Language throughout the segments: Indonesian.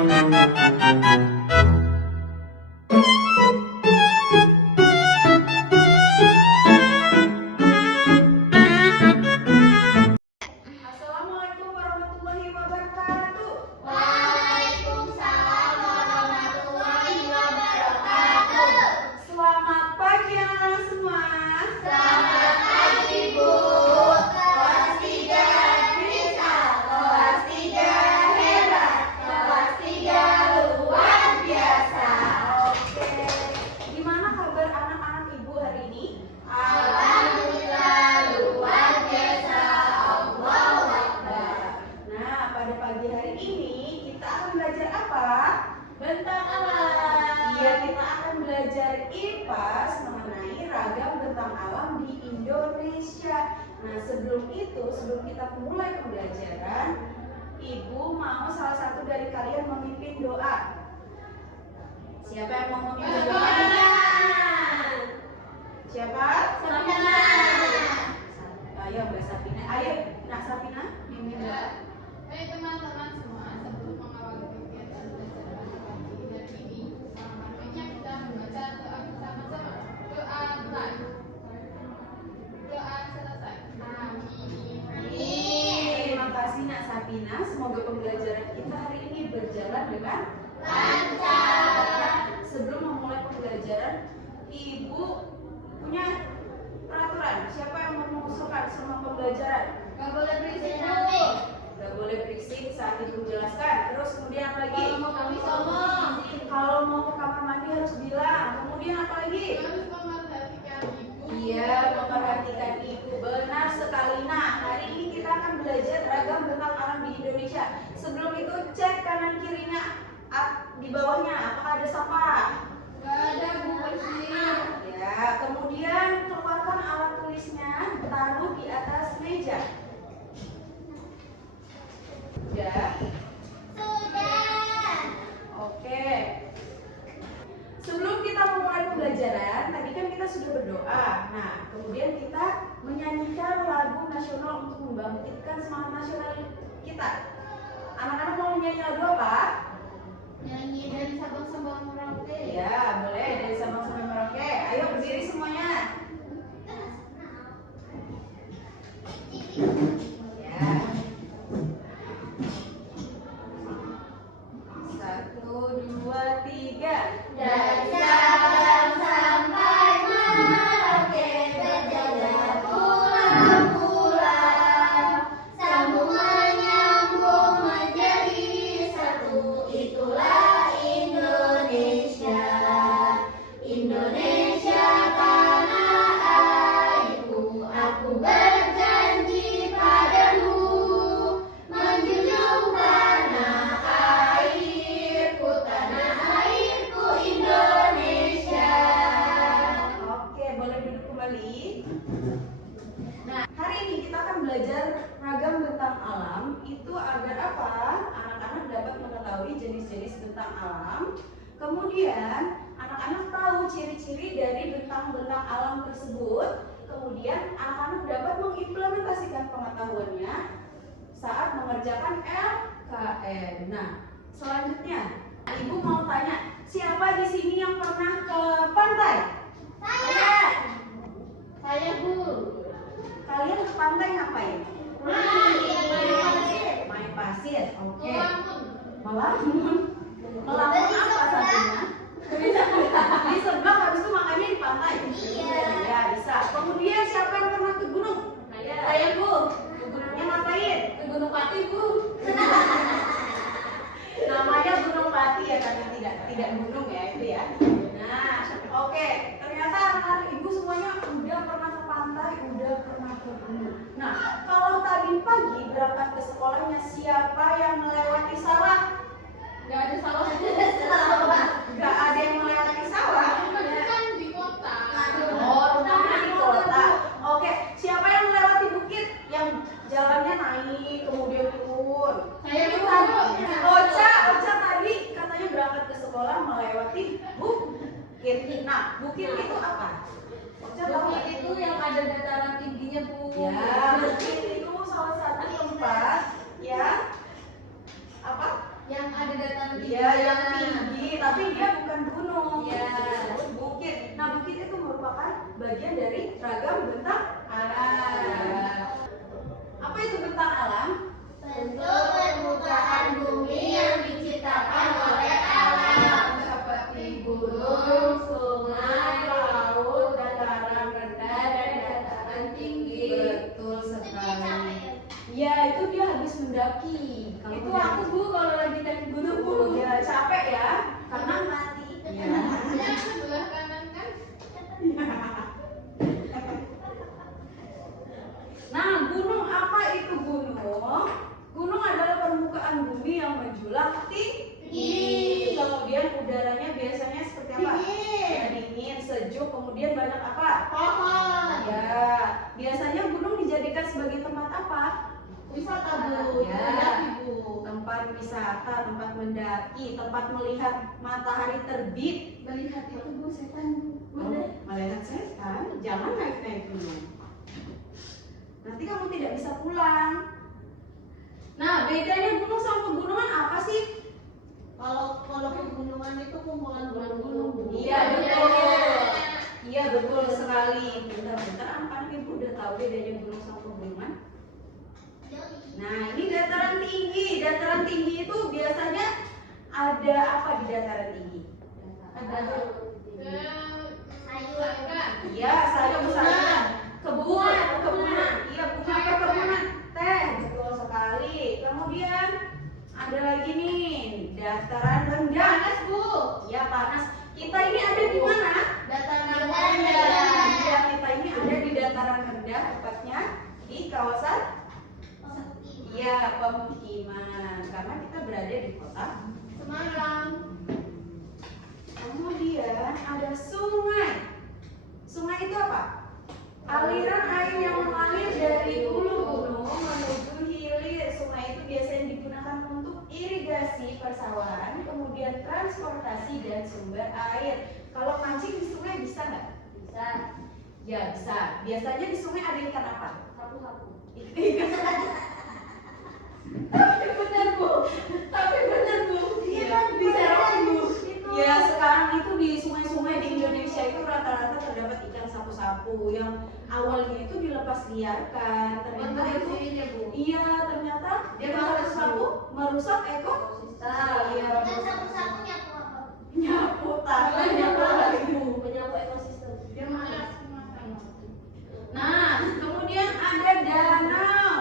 Assalamualaikum warahmatullahi wabarakatuh. Waalaikumsalam warahmatullahi wabarakatuh. Selamat pagi anak-anak semua. Selamat pagi Bu. Kelas 3 bisa, kelas 3 hebat, kelas 3 luar biasa. Oke. Gimana kabar anak-anak Ibu hari ini? Alhamdulillah luar biasa. Allahu Akbar. Nah, pada pagi hari ini kita akan belajar apa? Bentang alam. Iya, kita akan belajar IPAS mengenai ragam bentang alam di Indonesia. Nah, sebelum kita mulai pembelajaran, Ibu mau salah satu dari kalian memimpin doa. Siapa yang mau memimpin doa? Siapa? Sapina. Ayo, Mbak Sapina. Ayo, Nak Sapina, mimpin doa. Baik teman-teman semua, sebelum mengawali kegiatan belajar pada pagi hari ini, selanjutnya kita membaca doa bersama-sama. Doa mulai. Doa selesai. Amin. Terima kasih Nak Sapina. Semoga pembelajaran kita hari ini berjalan dengan Lancar. Sebelum memulai pembelajaran, Ibu punya peraturan. Siapa yang mau mengusulkan selama pembelajaran? Gak boleh berisik. Gak boleh berisik saat Ibu jelaskan. Terus kemudian apa lagi? Kalau mau kami sombong. Kalau mau ke kamar mandi harus bilang. Kemudian apa lagi? Harus memperhatikan ibu. Iya, memperhatikan Ibu. Benar sekali. Nah, hari ini kita akan belajar ragam bentang alam di Indonesia. Sebelum itu cek kanan kirinya, di bawahnya apakah ada sampah? Gak ada bu bersih. Ya, kemudian keluarkan alat tulisnya, taruh di atas meja. Sudah? Sudah. Oke. Sebelum kita memulai pembelajaran, tadi kan kita sudah berdoa. Nah, kemudian kita menyanyikan lagu nasional untuk membangkitkan semangat nasional kita. Anak-anak mau menyanyi lagu apa? Nyanyi dari Sabang sampai Merauke. Ya, boleh dari Sabang sampai Merauke. Ayo berdiri semuanya. Ya. 1, 2, 3. Dari Sabang sampai Merauke berjalan pulang-pulang, sambungan nyambung menjadi satu. Itulah Indonesia, Indonesia tanah airku. Aku berjanji padamu, menjunjung tanah airku, Indonesia. Oke, boleh duduk kembali. Nah, hari ini kita akan belajar ragam bentang alam. Itu agar apa? Anak-anak dapat mengetahui jenis-jenis bentang alam. Kemudian, anak-anak tahu ciri-ciri dari bentang-bentang alam tersebut. Kemudian, anak-anak dapat mengimplementasikan pengetahuannya saat mengerjakan LKN. Nah, selanjutnya, Ibu mau tanya, siapa di sini yang pernah ke pantai? Saya Bu. Kalian ke pantai ngapain? Main pasir. Oke. Melamun. Melamun apa satunya? Di sebelah, habis itu makannya di pantai. Iya. Ya, bisa. Kemudian siapa yang pernah ke gunung? Saya Bu. Ke gunungnya ngapain? Ke Gunung Pati bu. Namanya Gunung Pati ya, tapi tidak gunung ya itu ya. Nah, oke. Ternyata anak-anak Ibu semuanya udah pernah ke pantai, udah pernah ke gunung. Nah, kalau tadi pagi berangkat ke sekolahnya, siapa yang melewati sawah? Gak ada salah. Gak ada yang melewati sawah. Kan di kota. Oh, rumahnya di kota. Oke, siapa yang melewati bukit yang jalannya naik kemudian turun? Saya Itu Bu. tadi. Ocha tadi katanya berangkat ke sekolah melewati bukit. Nah, bukit itu apa? Ocha tahu Bukit nggak? itu yang ada dataran tingginya bu. Ya, bukit itu salah satu tempat ya apa? Yang ada dataran Iya, yang tinggi, tapi dia bukan gunung. Iya. Disebut bukit. Nah, bukit itu merupakan bagian dari ragam bentang alam. Apa itu bentang alam? Bentuk permukaan bumi yang diciptakan oleh alam. Seperti Gunung, sungai, laut, dataran rendah, dan dataran tinggi. Betul sekali. Ya, itu dia habis mendaki. Kalau Itu mendaki- aku Bu kalau lagi daki gunung Bu. Ya, capek ya. Karena mati. ya. yang sebelah kanan kan? Nah, gunung apa itu gunung? Gunung adalah permukaan bumi yang menjulang tinggi. Kemudian udaranya biasanya seperti apa? Dingin. Ya, dingin, sejuk, kemudian banyak apa? Pohon. Ya, biasanya gunung dijadikan sebagai tempat apa? Wisata Bu. Ya. Mendaki Bu. Tempat wisata, tempat mendaki, tempat melihat matahari terbit. Melihat itu Bu setan Bu. Oh, melihat setan, jangan naik-naik gunung. Nanti kamu tidak bisa pulang. Nah, bedanya gunung sama pegunungan apa sih? Kalau pegunungan itu kumpulan gunung-gunung Bu. Iya, betul. Iya, betul sekali. Bentar-bentar, anak-anak ibu udah tahu bedanya gunung sama pegunungan? Nah, ini dataran tinggi. Dataran tinggi itu biasanya ada apa di dataran tinggi? Ada Sayuran. Iya, sayur-sayuran. Kebunan. Iya, bunga apa kebunan? Teh, betul sekali. Kemudian ada lagi nih, dataran rendah. panas Bu. Iya, panas. Kita ini ada di mana? Dataran Iya, kita ini ada di dataran rendah, tepatnya di kawasan iya pemukiman. Karena kita berada di kota. Semarang. Kemudian ada sungai. Sungai itu apa? Aliran air yang mengalir dari hulu gunung menuju hilir. Sungai itu biasanya digunakan untuk irigasi persawahan, kemudian transportasi dan sumber air. Kalau mancing di sungai bisa nggak? Bisa. Ya bisa. Biasanya di sungai ada ikan apa? Sapu-sapu. Ikan. Tapi benar Bu. Tapi benar Bu. Iya bisa Bu. Ya sekarang itu di sungai-sungai di Indonesia itu rata-rata terdapat ikan sapu-sapu yang awalnya itu dilepas liarkan. Ternyata itu iya ternyata Dia ikan sapu-sapu merusak Ekosistem. Iya. Dan sapu-sapu nyapu apa? Nyapu tanah, nyapu ibu. Menyapu ekosistem. Dia Malas mana? makan. Nah, kemudian ada danau.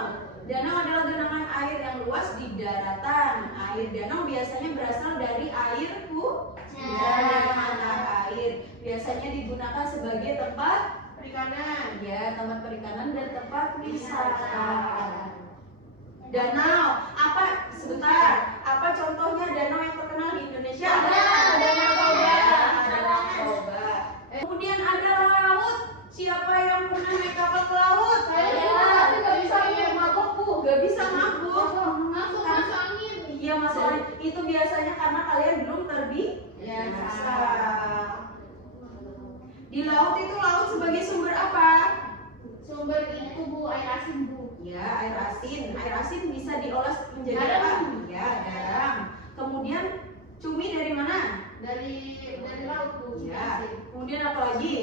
Danau adalah genangan air yang luas di daratan. Air danau biasanya berasal dari air hujan dan mata air. Biasanya digunakan sebagai tempat Perikanan. ya, tempat perikanan dan tempat wisata. Danau, apa sebentar? Apa contohnya danau yang terkenal di Indonesia? Ada Danau Toba. Ada Danau Toba. Kemudian ada laut. Siapa yang pernah naik kapal ke laut? Tapi nggak bisa mabok Bu. Gak bisa mabuk. Langsung masuk angin. Iya masalah itu biasanya karena kalian belum terbiasa. Di laut itu laut sebagai sumber apa? Sumber itu Bu, air asin Bu. Ya air asin. Air asin bisa diolah menjadi Garam. apa? Ya garam. Kemudian cumi dari mana? Dari laut Bu. Ya. Kemudian apa lagi?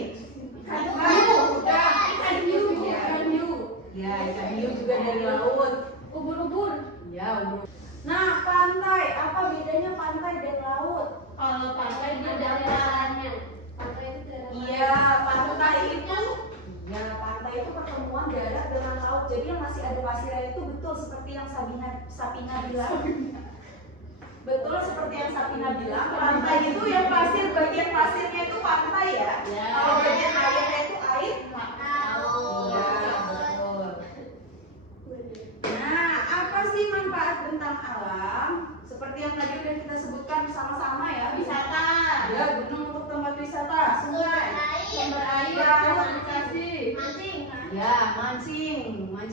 Ikan hiu. udah. Ikan hiu. Ya, ikan hiu. Ya ikan hiu juga dari laut. Ubur-ubur. Ya ubur. Nah pantai apa bedanya pantai dan laut? Kalau pantai dia datarannya. Pantai itu dataran. Iya, pantai itu ya pantai itu pertemuan darat dengan laut. Jadi yang masih ada pasirnya itu betul seperti yang Sapina bilang. Betul seperti yang Sapina bilang, pantai itu yang pasir bagian pasirnya itu pantai ya. Ya. Kalau bagian airnya itu air. Laut. Iya, betul. Nah, apa sih manfaat bentang alam? Seperti yang tadi udah kita sebutkan sama-sama ya. Wisata. Ya, gunung untuk tempat wisata, sungai, Sumber air. sanitasi. Mancing. Ya, mancing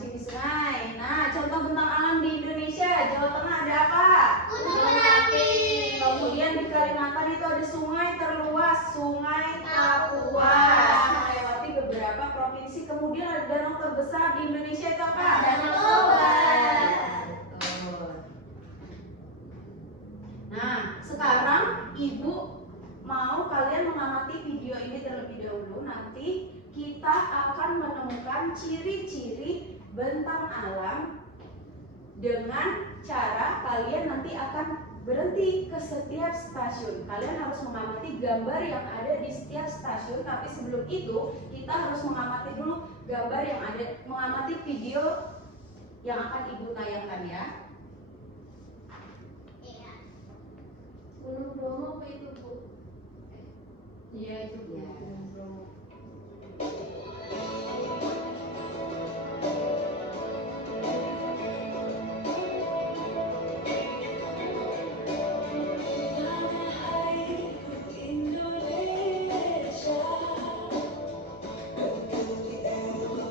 di sungai. Nah, contoh bentang alam di Indonesia, Jawa Tengah ada apa? Gunung Merapi. Kemudian di Kalimantan itu ada sungai terluas, Sungai Kapuas, melewati beberapa provinsi. Kemudian ada danau terbesar di Indonesia itu apa? Danau Toba. Betul. Nah, sekarang Ibu mau kalian mengamati video ini terlebih dahulu. Nanti kita akan menemukan ciri-ciri bentang alam dengan cara kalian nanti akan berhenti ke setiap stasiun. Kalian harus mengamati gambar yang ada di setiap stasiun, tapi sebelum itu kita harus mengamati dulu gambar yang ada, mengamati video yang akan Ibu tayangkan ya. Gunung Bromo apa itu, Bu? Iya itu Ya. Gunung Bromo.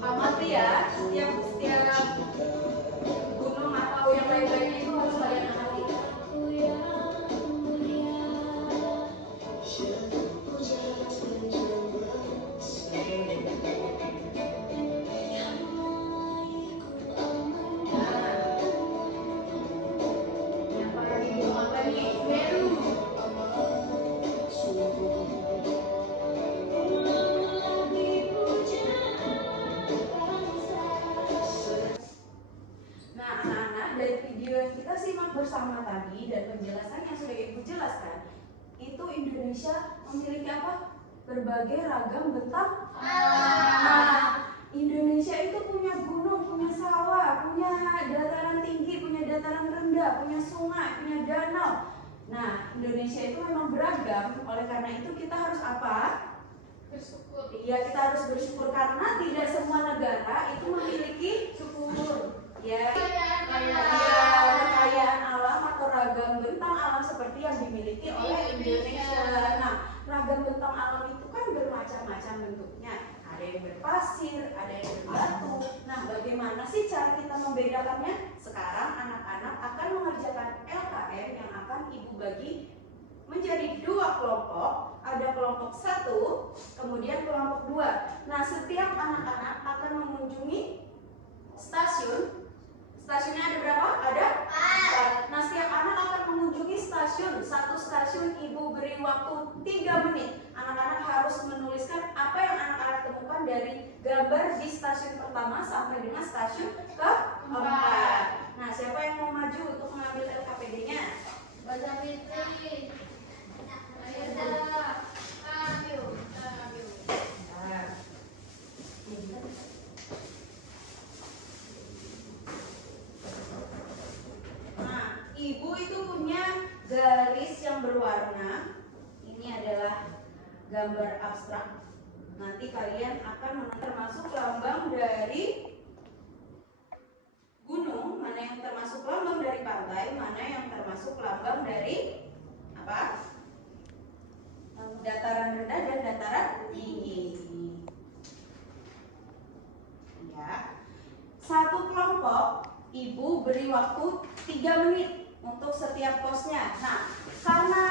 Amati ya, setiap gunung atau yang lain-lainnya itu harus kalian amati. Yang paling gunung apa nih? Semeru. Nah, anak-anak, dari video yang kita simak bersama tadi dan penjelasan yang sudah Ibu jelaskan, itu Indonesia memiliki apa? Berbagai ragam bentang alam. Nah, Indonesia itu punya gunung, punya sawah, punya dataran tinggi, punya dataran rendah, punya sungai, punya danau. Nah, Indonesia itu memang beragam. Oleh karena itu kita harus apa? bersyukur. Iya, kita harus bersyukur karena tidak semua negara itu memiliki syukur. Ya, kekayaan alam atau ragam bentang alam seperti yang dimiliki oleh Indonesia. Nah, ragam bentang alam itu kan bermacam-macam bentuknya. Ada yang berpasir, ada yang berbatu. Nah, bagaimana sih cara kita membedakannya? Sekarang anak-anak akan mengerjakan LKM yang akan Ibu bagi menjadi dua kelompok. Ada kelompok 1, kemudian kelompok 2. Nah, setiap anak-anak akan mengunjungi stasiun. Stasiunnya ada berapa? Ada 4. Nah, setiap anak akan mengunjungi stasiun. Satu stasiun Ibu beri waktu 3 menit. Anak-anak harus menuliskan apa yang anak-anak temukan dari gambar di stasiun pertama sampai dengan stasiun ke-4. Nah, siapa yang mau maju untuk mengambil LKPD-nya? Baca Fitri. Ayo dah. Ayo. Nah, Nah, Ibu itu punya garis yang berwarna. Ini adalah gambar abstrak. Nanti kalian akan termasuk lambang dari gunung, mana yang termasuk lambang dari pantai, mana yang termasuk lambang dari apa? Dataran rendah dan dataran tinggi. Ya. Satu kelompok Ibu beri waktu 3 menit untuk setiap posnya. Nah, karena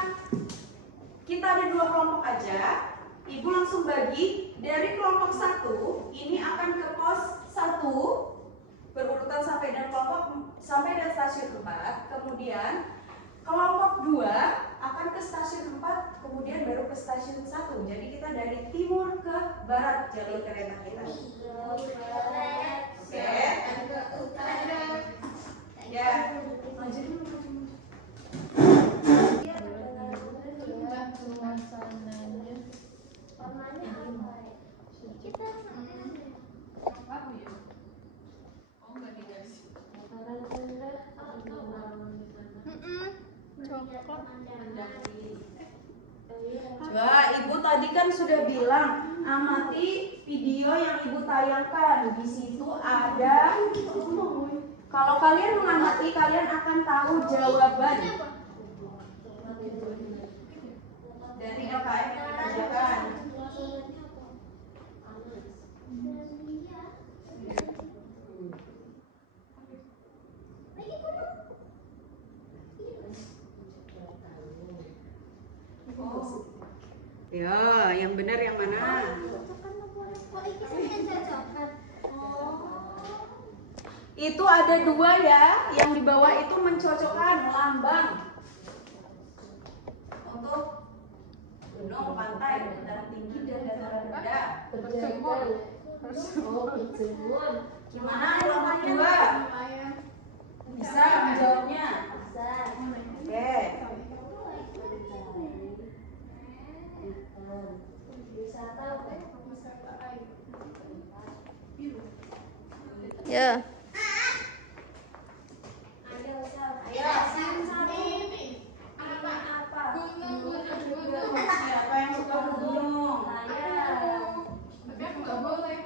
kita ada 2 kelompok aja, Ibu langsung bagi dari kelompok 1 ini akan ke pos 1 berurutan sampai dan stasiun 4. Kemudian kelompok 2 akan ke stasiun 4, kemudian baru ke stasiun 1. Jadi kita dari timur ke barat jalur kereta kita. Oke. Ya. Maju dulu. Coba Ibu tadi kan sudah bilang amati video yang Ibu tayangkan. Di situ ada. Kalau kalian mengamati, kalian akan tahu jawaban dari LKM yang dikerjakan. Ya, yang benar yang mana? Itu ada 2 ya, yang di bawah itu mencocokkan lambang. ada dataran tinggi dan dataran rendah. Berjalan. Oh, berjemur. Gimana kelompok 2? Lumayan. Bisa menjawabnya? Bisa. Oke. Wisata apa? Wisata air. Ya. Ayo, Ini. Apa? Gunung. siapa yang suka ke gunung? Tapi aku nggak boleh.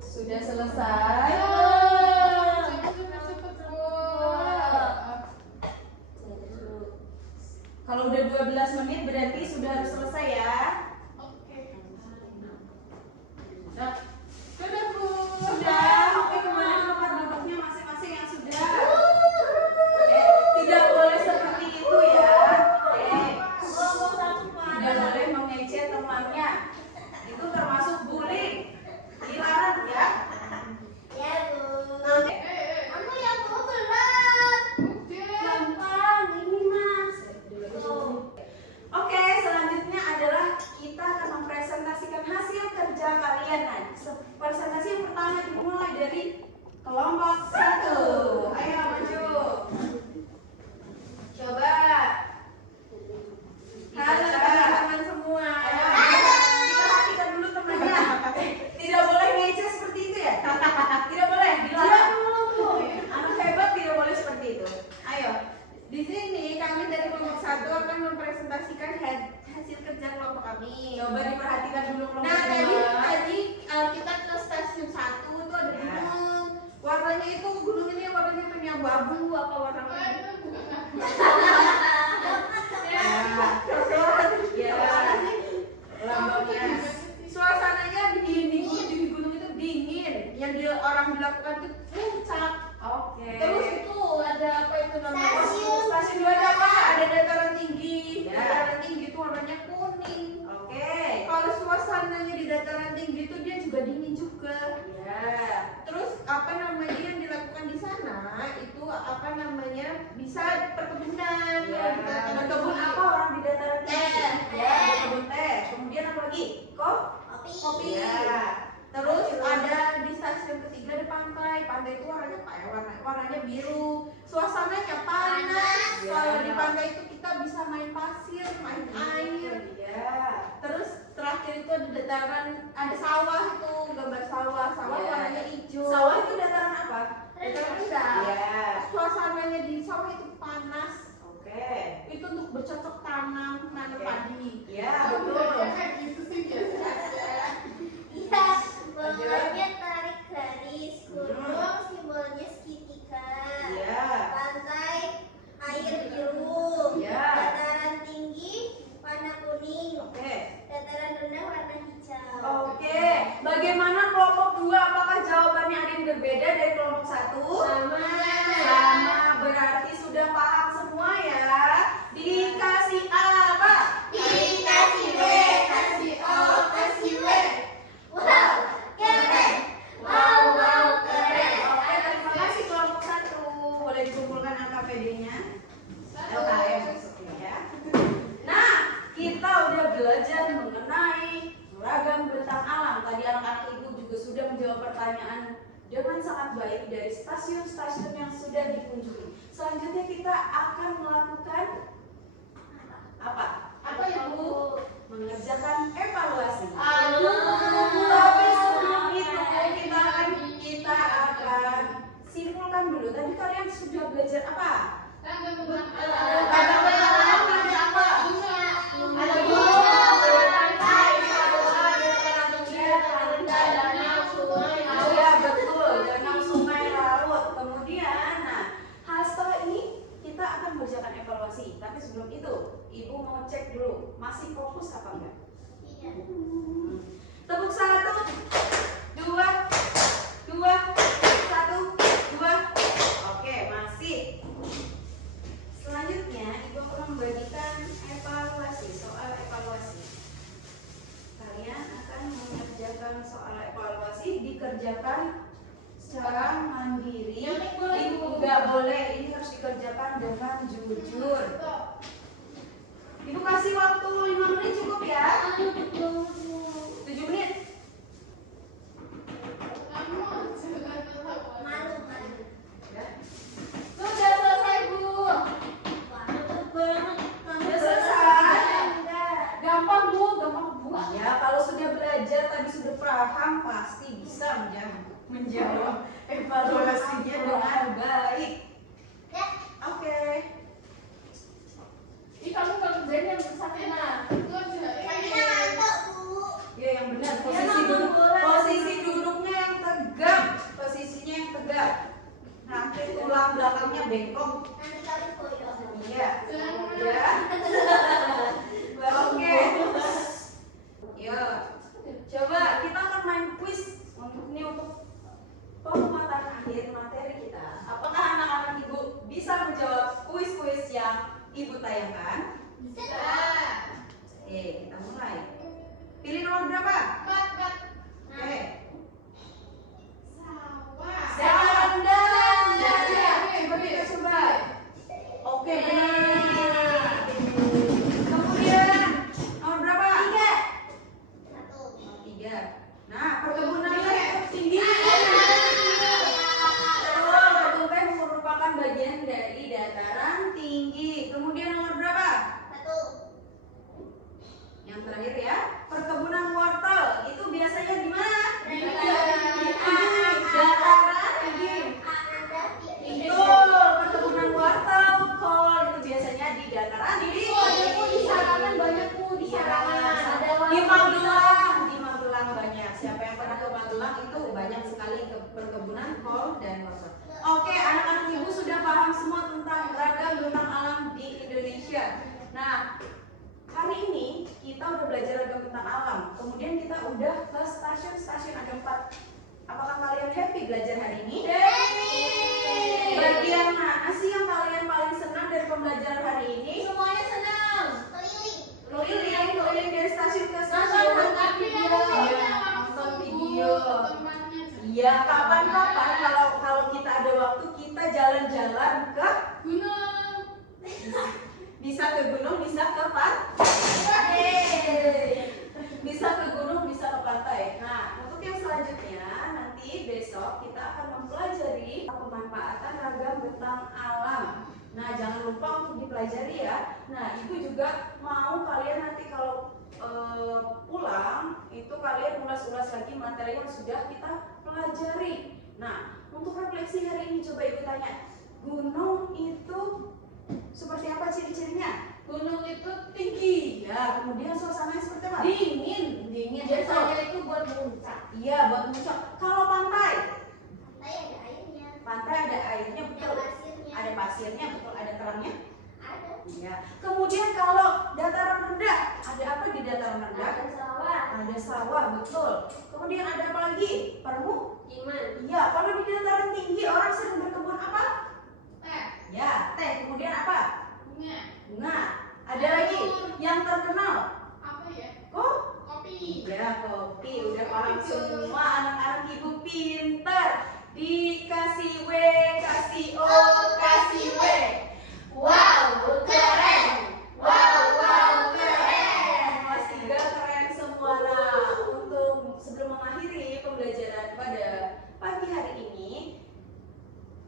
Sudah selesai? Cepet-cepet, Bu. Kalau udah 12 menit berarti sudah harus selesai ya. Oke. Nah, Sudah, Bu. sudah. Oke, kembali ke tempat duduknya masing-masing yang sudah. Tidak boleh seperti itu ya. Tidak boleh mengejek temannya. Itu termasuk bullying. Dilarang ya. Nanti Oke, selanjutnya adalah kita akan mempresentasikan hasil kerja kalian. Nah, presentasi yang pertama dimulai dari kelompok 1. Ayo maju. Coba. Halo teman-teman semua. Ayo, kita perhatikan dulu temannya. Tidak boleh ngeceh seperti itu ya? Tidak boleh, dilarang. Anak hebat tidak boleh seperti itu. Ayo. Di sini kami dari kelompok 1 akan mempresentasikan hasil kerja kelompok kami. Coba diperhatikan dulu kelompok Nah, dua. tadi kita ke stasiun 1 itu ada gunung. Warnanya itu gunung ini warnanya punya abu-abu apa warna Ya, lambangnya. Suasananya di gunung itu dingin. Yang orang dilakukan itu puncak. Oke. Terus itu ada apa itu namanya? Stasiun 2 ada apa? Ada dataran tinggi. Ya. Dataran tinggi itu warnanya kuning. Oke. Kalau suasananya di dataran tinggi itu dia juga dingin juga. Ya. Terus apa namanya yang dilakukan di sana itu apa namanya bisa perkebunan. Ya. Kalau di dataran Berkebun tinggi. apa orang di dataran tinggi? Teh. Ya, berkebun teh. Kemudian apa lagi? Kopi. Ya. Terus ada di stasiun ketiga di pantai. Pantai itu warnanya apa ya? Warnanya biru. Suasananya panas. Ya. Kalau di pantai itu kita bisa main pasir, main air. Ya. Terus terakhir itu ada dataran, ada sawah itu, gambar sawah. Sawah Ya. warnanya hijau. Sawah itu dataran apa? Dataran rendah. Ya. Suasananya di sawah itu panas. Oke. Itu untuk bercocok tanam, nanam Oke. padi. Ya, betul. Kayak gitu sih biasa aja. Bawahnya tarik garis, gunung simbolnya segitiga, Ya. pantai air biru, Ya. dataran tinggi warna kuning, Oke. dataran rendah warna hijau. Oke. Bagaimana kelompok 2? Apakah jawabannya ada yang berbeda dari kelompok 1? Sama, berarti sudah paham semua ya. Dikasih apa? Dikasih W, kasih O, kasih W. Wow, keren. Wow, keren. Oke, terima kasih kelompok 1. Boleh dikumpulkan angka PD-nya. LKM maksudnya ya. Nah, kita udah belajar mengenai ragam bentang alam. Tadi anak-anak ibu juga sudah menjawab pertanyaan dengan sangat baik dari stasiun-stasiun yang sudah dikunjungi. Selanjutnya kita akan melakukan apa? Apa ya, Bu? Mengerjakan evaluasi. Aduh. Tapi sebelum itu kita akan simpulkan dulu. Tadi kalian sudah belajar apa? Tanda bentang Tanda bentang alam ada apa? Ada gunung, ada pantai, Ya betul, danau, sungai, laut. Kemudian, nah, hal setelah ini kita akan mengerjakan evaluasi. Tapi sebelum itu, ibu mau cek dulu masih fokus apa enggak? Tepuk 1, 2, 2, 1, 2. Oke, masih. Selanjutnya, ibu akan membagikan evaluasi, soal evaluasi. dikerjakan secara mandiri. Nggak boleh, ini harus dikerjakan dengan jujur. Ibu kasih waktu 5 menit cukup ya? 7 menit. Malu. Ya. Sudah selesai, Bu. Sudah selesai. Gampang, Bu, gampang, Bu. Ya, kalau sudah belajar tadi sudah paham pasti bisa menjawab evaluasinya dengan baik. Oke. Ih, kamu nggak kerjain yang Sakina. Ya, yang benar. nonton bola. Posisi duduknya yang tegak. Posisinya yang tegak. Nanti tulang belakangnya bengkok. Iya. Ya. Oke. Ya. Coba kita akan main quiz untuk pemetaan akhir materi kita. Apakah anak-anak ibu bisa menjawab kuis-kuis yang ibu tayangkan? Oke, kita mulai. Pilih nomor berapa? 4. Oke. Sawah. Sandal. Coba kita coba. Oke, benar. Kemudian nomor berapa? 3. Nah, perkebunannya yang tinggi. Betul, kebun teh merupakan bagian dari dataran tinggi. Kemudian nomor berapa? Yang terakhir ya, perkebunan wortel itu biasanya di mana? Di dataran tinggi. Betul, perkebunan wortel, kol itu biasanya di dataran tinggi. Di Sarangan banyak, Bu, di Sarangan. Di Magelang banyak. Siapa yang pernah ke Magelang itu banyak sekali ke perkebunan kol dan wortel. Oke, anak-anak ibu sudah paham semua tentang ragam bentang alam di Indonesia. Nah, hari ini kita udah belajar ragam bentang alam. Kemudian kita udah ke stasiun ada 4. Apakah kalian happy belajar hari ini? Bagian mana sih yang kalian paling senang dari pembelajaran hari ini? Semuanya senang. Keliling dari stasiun ke Nonton stasiun. video. Iya, nonton video. Iya, kapan-kapan kalau kita ada waktu kita jalan-jalan ke Gunung. bisa ke gunung, bisa ke pantai. Bisa ke gunung, bisa ke pantai. Nah, untuk yang selanjutnya nanti besok kita akan mempelajari pemanfaatan ragam bentang alam. Nah, jangan lupa untuk dipelajari ya. Nah, ibu juga mau kalian nanti kalau pulang itu kalian ulas-ulas lagi materi yang sudah kita pelajari. Nah, untuk refleksi hari ini coba ibu tanya, gunung itu seperti apa ciri-cirinya? Gunung itu tinggi. Ya, kemudian suasananya seperti apa? Dingin. Betul. Biasanya itu buat puncak. Iya, buat puncak. Kalau pantai ada airnya, betul. Ada pasirnya, betul. Ada kerangnya. Iya. Kemudian kalau dataran rendah, ada apa di dataran rendah? Ada sawah, betul. Kemudian ada apa lagi? Permukiman. Iya. Kalau di dataran tinggi orang sering berkebun apa? Ya, teh. Kemudian apa? Bunga. Ada lagi yang terkenal? Apa ya? Kopi. Kopi. Ya, kopi. Udah paham semua anak-anak ibu pintar. Dikasih W, kasih O, kasih W. Wow, keren. Wow, keren. Kelas 3 keren semua. Nah, untuk sebelum mengakhiri pembelajaran pada pagi hari ini,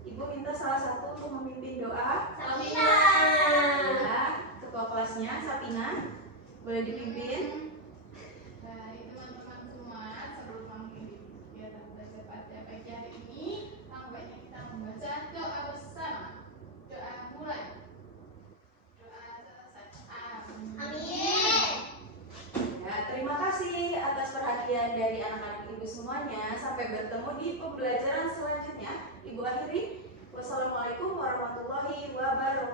ibu minta salah satu untuk memimpin doa. Ya, ketua kelasnya Sapina, boleh dipimpin. Baik teman-teman semua, sebelum mengakhiri kegiatan belajar pada pagi hari ini, baiknya kita membaca doa bersama. Doa mulai. Doa selesai. Amin. Ya, terima kasih atas perhatian dari anak-anak ibu semuanya. Sampai bertemu di pembelajaran selanjutnya. Ibu akhiri. Wassalamualaikum warahmatullahi wabarakatuh.